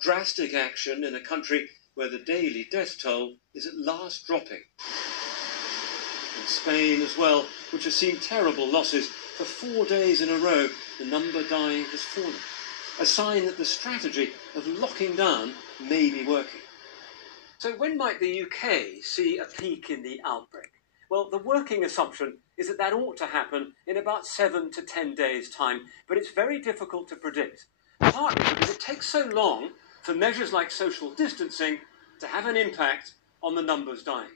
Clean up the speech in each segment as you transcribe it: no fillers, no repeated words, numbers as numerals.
Drastic action in a country where the daily death toll is at last dropping. In Spain as well, which has seen terrible losses, for 4 days in a row, the number dying has fallen. A sign that the strategy of locking down may be working. So when might the UK see a peak in the outbreak? Well, the working assumption is that ought to happen in about 7 to 10 days' time, but it's very difficult to predict, partly because it takes so long for measures like social distancing to have an impact on the numbers dying.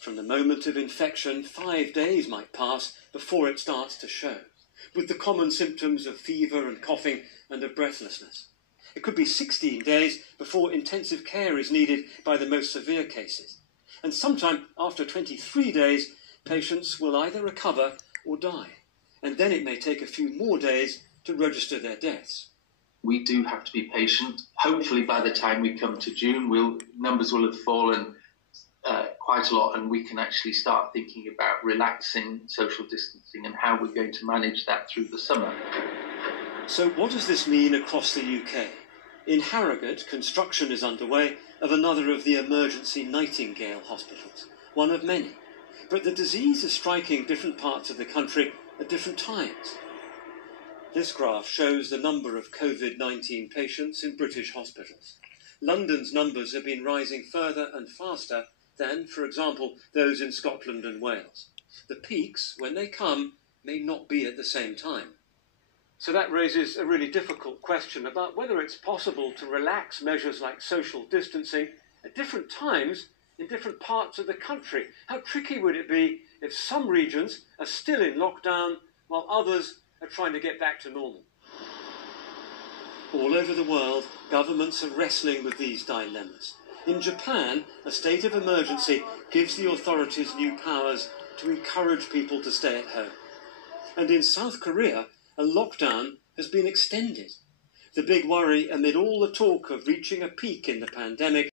From the moment of infection, 5 days might pass before it starts to show, with the common symptoms of fever and coughing and of breathlessness. It could be 16 days before intensive care is needed by the most severe cases. And sometime after 23 days, patients will either recover or die. And then it may take a few more days to register their deaths. We do have to be patient. Hopefully by the time we come to June, numbers will have fallen quite a lot, and we can actually start thinking about relaxing social distancing and how we're going to manage that through the summer. So what does this mean across the UK? In Harrogate, construction is underway of another of the emergency Nightingale hospitals, one of many. But the disease is striking different parts of the country at different times. This graph shows the number of COVID-19 patients in British hospitals. London's numbers have been rising further and faster than, for example, those in Scotland and Wales. The peaks, when they come, may not be at the same time. So that raises a really difficult question about whether it's possible to relax measures like social distancing at different times in different parts of the country. How tricky would it be if some regions are still in lockdown while others are trying to get back to normal? All over the world, governments are wrestling with these dilemmas. In Japan, a state of emergency gives the authorities new powers to encourage people to stay at home. And in South Korea, a lockdown has been extended. The big worry amid all the talk of reaching a peak in the pandemic